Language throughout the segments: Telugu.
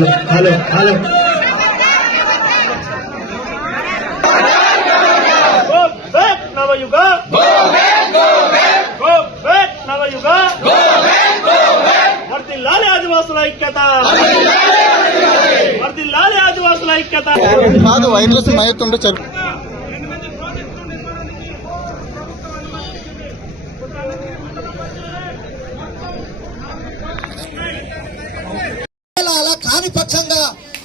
హలో హలో నవయుగ నవయుగ వర్ధిల్లాలి ఆదివాసుల ఐక్యత, వర్ధిల్లాలి ఆదివాసుల ఐక్యత. కాదు వైరస్ మయతుండే చెప్పు. అలా కాని పక్షంగా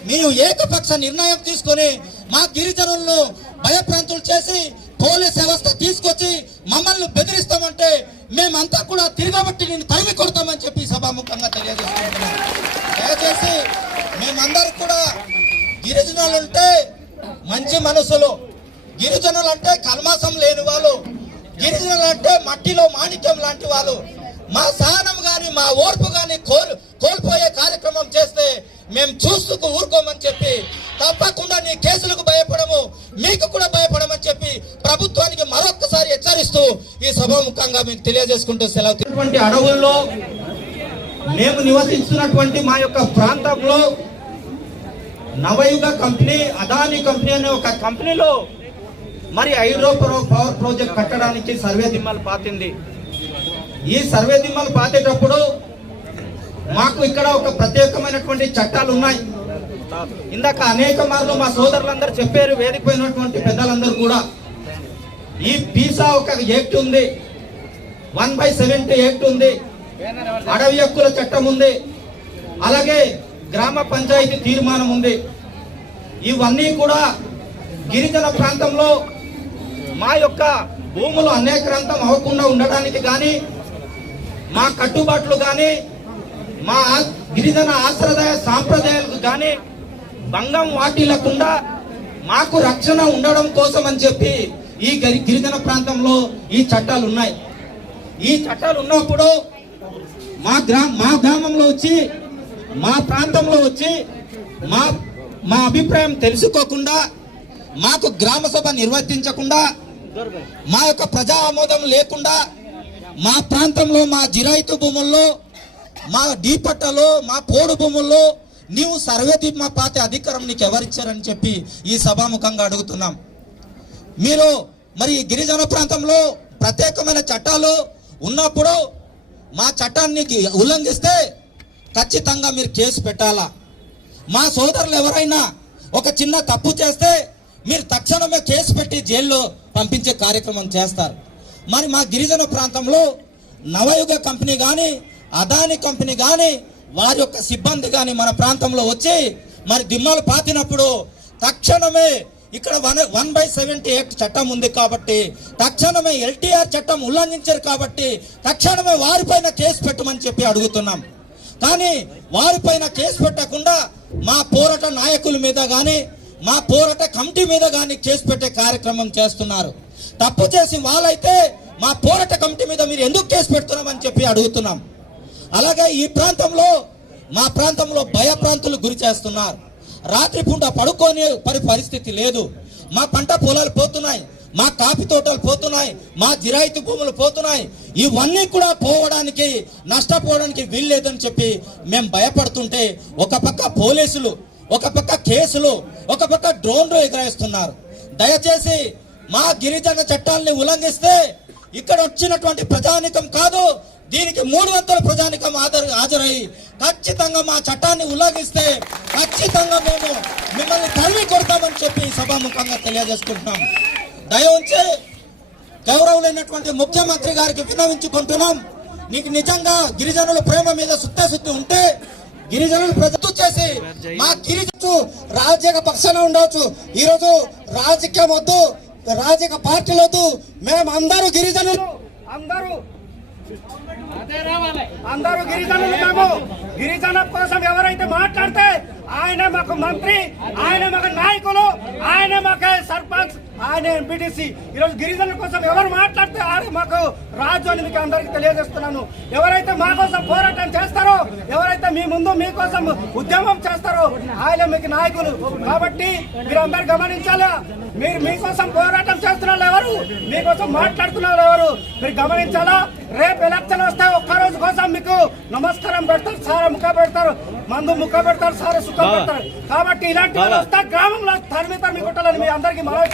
మేము ఏకపక్ష నిర్ణయం తీసుకొని మా గిరిజనులను భయప్రాంతులు చేసి పోలీస్ వ్యవస్థ తీసుకొచ్చి మమ్మల్ని బెదిరిస్తామంటే మేమంతా కూడా తిరగబట్టి నేను తరిమి కొడతామని చెప్పి సభాముఖంగా తెలియజేసుకుంటున్నాం. దయచేసి మేమందరూ కూడా గిరిజనులు అంటే మంచి మనసులు, గిరిజనులు అంటే కల్మాసం లేని వాళ్ళు, గిరిజనులు అంటే మట్టిలో మాణిక్యం లాంటి వాళ్ళు. మా సహనం గాని మా ఓర్పు గాని కోల్పోయే కార్యక్రమం చేస్తే మేము చూస్తూ ఊరుకోమని చెప్పి, తప్పకుండా నీ కేసులకు భయపడము, మీకు కూడా భయపడమని చెప్పి ప్రభుత్వానికి మరొక్కసారి హెచ్చరిస్తూ ఈ సభాముఖంగా మీకు తెలియజేసుకుంటూ సెలవు. అడవుల్లో మేము నివసిస్తున్నటువంటి మా యొక్క ప్రాంతంలో నవయుగ కంపెనీ, అదానీ కంపెనీ అనే ఒక కంపెనీలో మరి హైడ్రో పవర్ ప్రాజెక్ట్ కట్టడానికి సర్వే దిమ్మలు పాతింది. ఈ సర్వే దిమ్మలు పాతేటప్పుడు మాకు ఇక్కడ ఒక ప్రత్యేకమైనటువంటి చట్టాలు ఉన్నాయి. ఇందాక అనేక మార్లు మా సోదరులందరూ చెప్పారు, వేదికపోయినటువంటి పెద్దలందరూ కూడా. ఈ పీసా ఒక యాక్ట్ ఉంది, 1/70 యాక్ట్ ఉంది, అడవి హక్కుల చట్టం ఉంది, అలాగే గ్రామ పంచాయతీ తీర్మానం ఉంది. ఇవన్నీ కూడా గిరిజన ప్రాంతంలో మా యొక్క భూములు అనేకరంతం అవ్వకుండా ఉండడానికి కానీ, మా కట్టుబాట్లు కానీ, మా గిరిజన ఆశ్రదాయ సాంప్రదాయాలకు కానీ భంగం వాటిల్లకుండా మాకు రక్షణ ఉండడం కోసం అని చెప్పి ఈ గిరిజన ప్రాంతంలో ఈ చట్టాలు ఉన్నాయి. ఈ చట్టాలు ఉన్నప్పుడు మా గ్రామంలో వచ్చి, మా ప్రాంతంలో వచ్చి మా అభిప్రాయం తెలుసుకోకుండా, మాకు గ్రామ సభ నిర్వర్తించకుండా, మా యొక్క ప్రజా ఆమోదం లేకుండా మా ప్రాంతంలో మా జిరాయితీ భూముల్లో, మా డీపట్టలో, మా పోడు భూముల్లో నీవు సర్వే దిమ్మ పాతే అధికారం నీకు ఎవరిచ్చారని చెప్పి ఈ సభాముఖంగా అడుగుతున్నాం. మీరు మరి గిరిజన ప్రాంతంలో ప్రత్యేకమైన చట్టాలు ఉన్నప్పుడు మా చట్టాన్ని ఉల్లంఘిస్తే ఖచ్చితంగా మీరు కేసు పెట్టాలా. మా సోదరులు ఎవరైనా ఒక చిన్న తప్పు చేస్తే మీరు తక్షణమే కేసు పెట్టి జైల్లో పంపించే కార్యక్రమం చేస్తారు. మరి మా గిరిజన ప్రాంతంలో నవయుగ కంపెనీ కానీ, అదానీ కంపెనీ కానీ, వారి యొక్క సిబ్బంది కానీ మన ప్రాంతంలో వచ్చి మరి దిమ్మలు పాతినప్పుడు తక్షణమే ఇక్కడ 1/70 యాక్ట్ చట్టం ఉంది కాబట్టి, తక్షణమే LTR చట్టం ఉల్లంఘించారు కాబట్టి తక్షణమే వారిపైన కేసు పెట్టమని చెప్పి అడుగుతున్నాం. కానీ వారిపైన కేసు పెట్టకుండా మా పోరాట నాయకుల మీద కానీ, మా పోరాట కమిటీ మీద కానీ కేసు పెట్టే కార్యక్రమం చేస్తున్నారు. తప్పు చేసి వాళ్ళైతే మా పోరాట కమిటీ మీద మీరు ఎందుకు కేసు పెడుతున్నామని చెప్పి అడుగుతున్నాం. అలాగే ఈ ప్రాంతంలో, మా ప్రాంతంలో భయప్రాంతులు గురి చేస్తున్నారు. రాత్రి పూట పడుకొని పరిస్థితి లేదు. మా పంట పొలాలు పోతున్నాయి, మా కాఫీ తోటలు పోతున్నాయి, మా జిరాయితీ భూములు పోతున్నాయి. ఇవన్నీ కూడా పోవడానికి, నష్టపోవడానికి వీల్లేదని చెప్పి మేము భయపడుతుంటే ఒక పక్క పోలీసులు, ఒక పక్క కేసులు, ఒక పక్క డ్రోన్లు ఎగరేస్తున్నారు. దయచేసి మా గిరిజన చట్టాలని ఉల్లంఘిస్తే ఇక్కడ వచ్చినటువంటి ప్రజానికం కాదు, దీనికి 300 ప్రజానికం హాజరై ఖచ్చితంగా మా చట్టాన్ని ఉల్లంఘిస్తే ఖచ్చితంగా మేము మిమ్మల్ని తరిమి కొడతామని చెప్పి సభాముఖంగా తెలియజేసుకుంటున్నాం. దయ ఉంచి గౌరవులైనటువంటి ముఖ్యమంత్రి గారికి విన్నవించుకుంటున్నాం. నీకు నిజంగా గిరిజనుల ప్రేమ మీద సుత్తశుద్ధి ఉంటే గిరిజనులు ప్రజలు చేసి మా గిరిజను రాజకీయ పక్షాన ఉండవచ్చు. ఈరోజు రాజకీయం వద్దు, రాజకీయ పార్టీలు వద్దు, మేమందరూ గిరిజనులు, అందరూ గిరిజనులు. మేము గిరిజన కోసం ఎవరైతే మాట్లాడితే ఆయన మాకు మంత్రి, ఆయన మాకు నాయకులు, ఆయన మాకు సర్పంచ్, ఆయన ఎంపీటీసీ. ఈరోజు గిరిజనుల కోసం ఎవరు మాట్లాడితే ఆయన మాకు రాజు అని మీకు అందరికీ తెలియజేస్తున్నాను. ఎవరైతే మా కోసం పోరాటం చేస్తారో, ఎవరైతే మీ ముందు మీకోసం ఉద్యమం చేస్తారో ఆయన మీకు నాయకులు. కాబట్టి మీరు అందరు గమనించాలా, మీరు మీకోసం పోరాటం చేస్తున్న వాళ్ళు ఎవరు, మీకోసం మాట్లాడుతున్న వాళ్ళు ఎవరు మీరు గమనించాలా. రేపు ఎలక్షన్ వస్తే ఒక్క రోజు కోసం మీకు నమస్కారం పెడతారు, సార్ ముఖ పెడతారు, మందు ముఖ పెడతారు, సార్ సుఖం పెడతారు. కాబట్టి ఇలాంటి వాళ్ళు వస్తే గ్రామంలో తరిమి కొట్టాలని మీ అందరికీ మనవి.